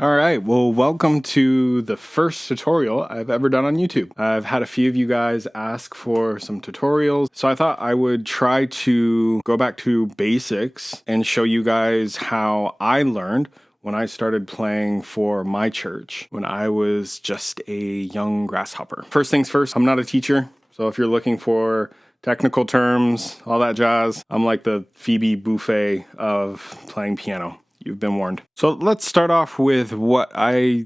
Alright, well, welcome to the first tutorial I've ever done on YouTube. I've had a few of you guys ask for some tutorials, so I thought I would try to go back to basics and show you guys how I learned when I started playing for my church when I was just a young grasshopper. First things first, I'm not a teacher, so if you're looking for technical terms, all that jazz, I'm like the Phoebe Buffet of playing piano. You've been warned. So let's start off with what I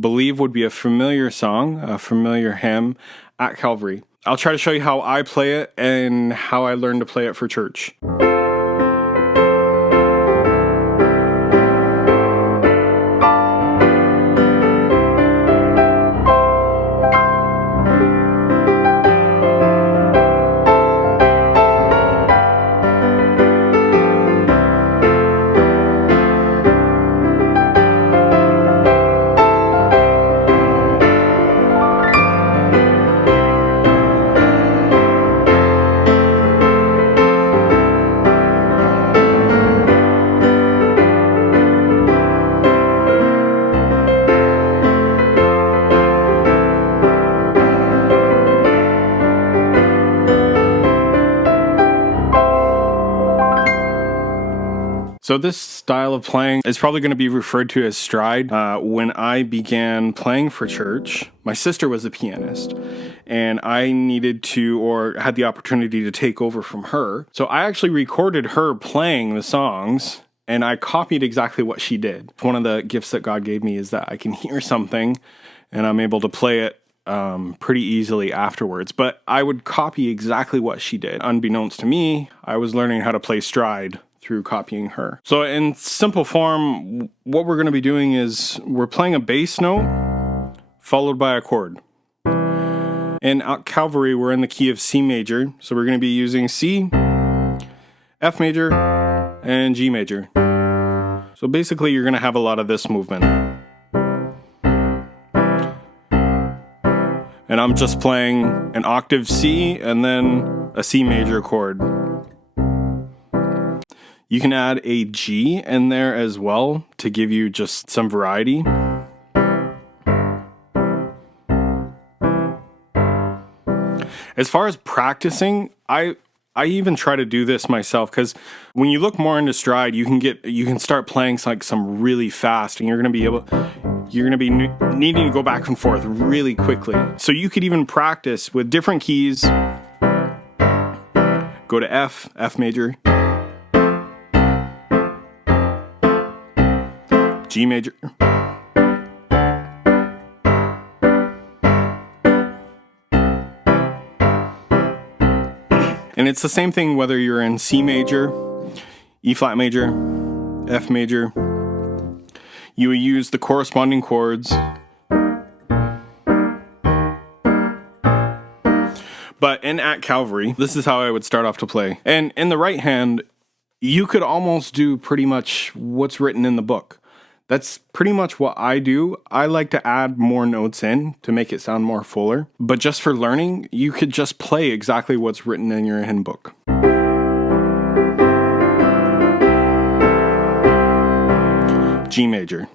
believe would be a familiar song, a familiar hymn, At Calvary. I'll try to show you how I play it and how I learned to play it for church. So this style of playing is probably going to be referred to as stride. When I began playing for church, my sister was a pianist, and I needed to, or had the opportunity to take over from her. So I actually recorded her playing the songs, and I copied exactly what she did. One of the gifts that God gave me is that I can hear something, and I'm able to play it pretty easily afterwards. But I would copy exactly what she did. Unbeknownst to me, I was learning how to play stride through copying her. So in simple form, what we're going to be doing is we're playing a bass note followed by a chord. In At Calvary, we're in the key of C major, so we're going to be using C, F major, and G major. So basically, you're going to have a lot of this movement. And I'm just playing an octave C and then a C major chord. You can add a G in there as well to give you just some variety. As far as practicing, I even try to do this myself, because when you look more into stride, you can start playing like some really fast, and you're going to be needing to go back and forth really quickly. So you could even practice with different keys. Go to F major, G major, and it's the same thing whether you're in C major, E flat major, F major. You will use the corresponding chords. But in At Calvary, this is how I would start off to play. And in the right hand, you could almost do pretty much what's written in the book. That's pretty much what I do. I like to add more notes in to make it sound more fuller. But just for learning, you could just play exactly what's written in your hymn book. G major.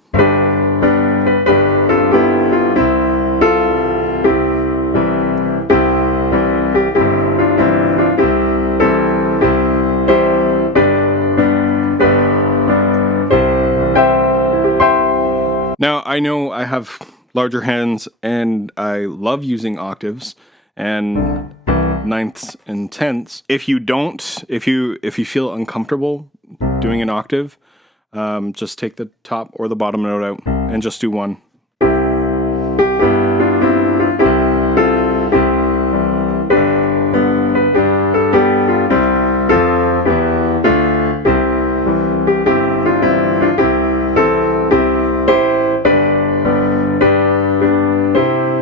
Now, I know I have larger hands and I love using octaves and ninths and tenths. If you feel uncomfortable doing an octave, just take the top or the bottom note out and just do one.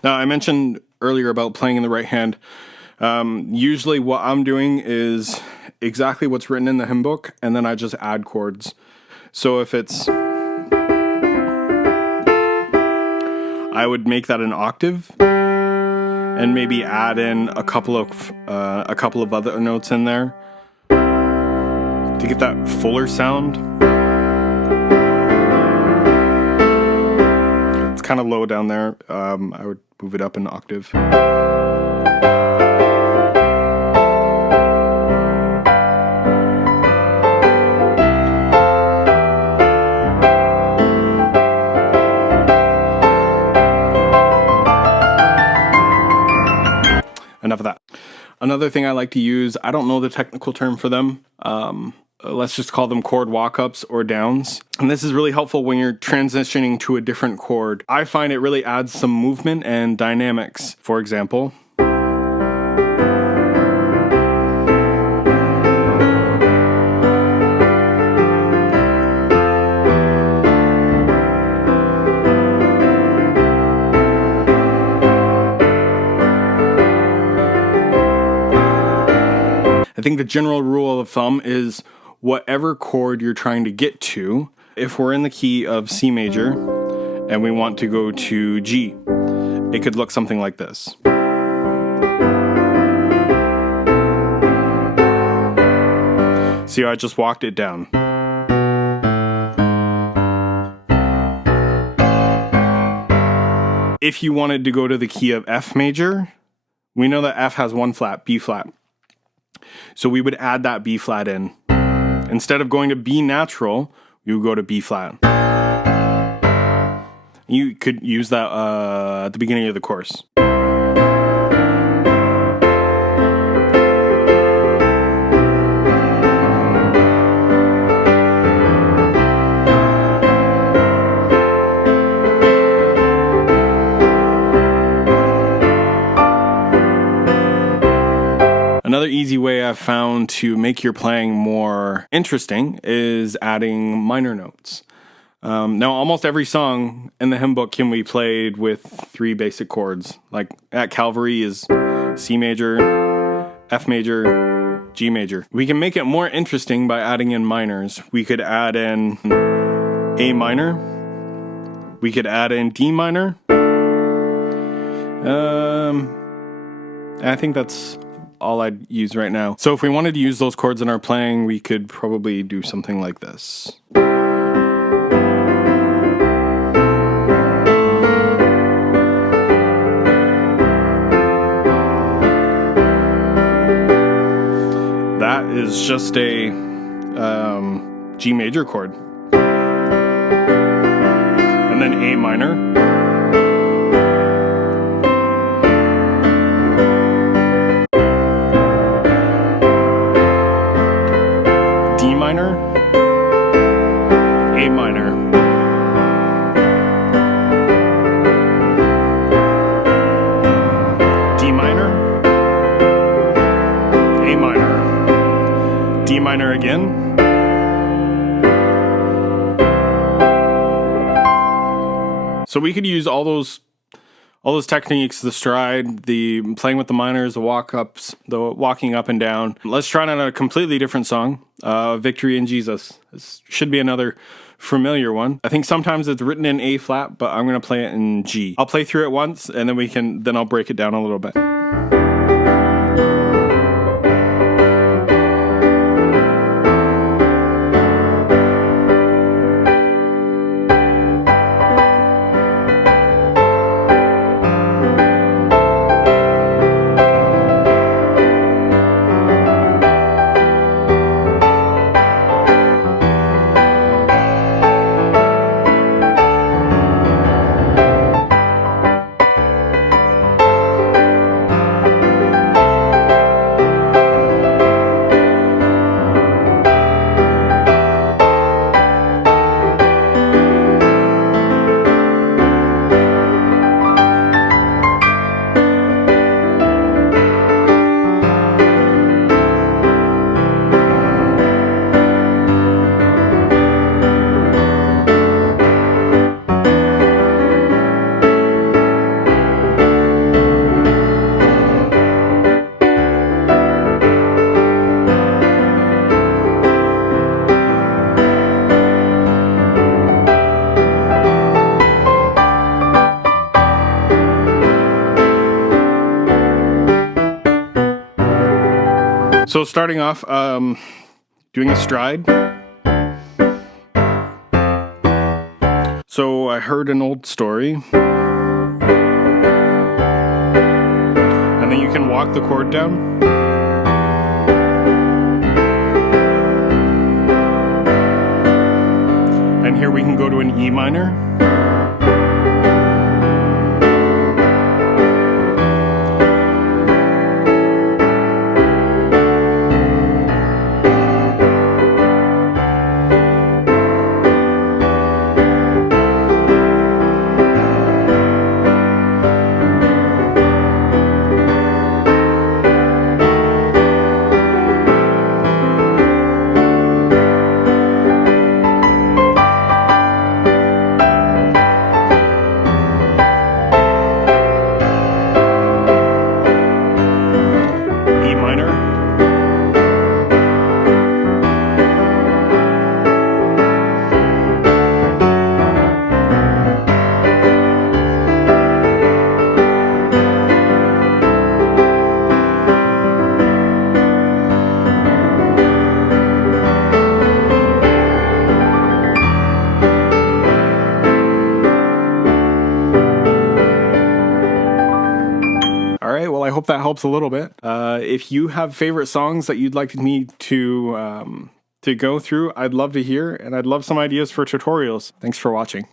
Now, I mentioned earlier about playing in the right hand. Usually what I'm doing is exactly what's written in the hymn book, and then I just add chords. So if it's, I would make that an octave, and maybe add in a couple of other notes in there to get that fuller sound. It's kind of low down there. I would move it up an octave. Enough of that. Another thing I like to use, I don't know the technical term for them. Let's just call them chord walk-ups or downs. And this is really helpful when you're transitioning to a different chord. I find it really adds some movement and dynamics. For example, I think the general rule of thumb is whatever chord you're trying to get to. If we're in the key of C major and we want to go to G, it could look something like this. See how I just walked it down. If you wanted to go to the key of F major, we know that F has one flat, B flat. So we would add that B flat in. Instead of going to B natural, you would go to B flat. You could use that at the beginning of the course. Another easy way I've found to make your playing more interesting is adding minor notes. Now, almost every song in the hymn book can be played with 3 basic chords. Like At Calvary is C major, F major, G major. We can make it more interesting by adding in minors. We could add in A minor. We could add in D minor. I think that's all I'd use right now. So if we wanted to use those chords in our playing, we could probably do something like this. That is just a G major chord. And then A minor. A minor, D minor, A minor, D minor again, so we could use all those techniques, the stride, the playing with the minors, the walk-ups, the walking up and down. Let's try it on a completely different song, Victory in Jesus. This should be another familiar one. I think sometimes it's written in A flat, but I'm going to play it in G. I'll play through it once, and then I'll break it down a little bit. So starting off, doing a stride. So I heard an old story. And then you can walk the chord down. And here we can go to an E minor. All right, well, I hope that helps a little bit. If you have favorite songs that you'd like me to go through, I'd love to hear, and I'd love some ideas for tutorials. Thanks for watching.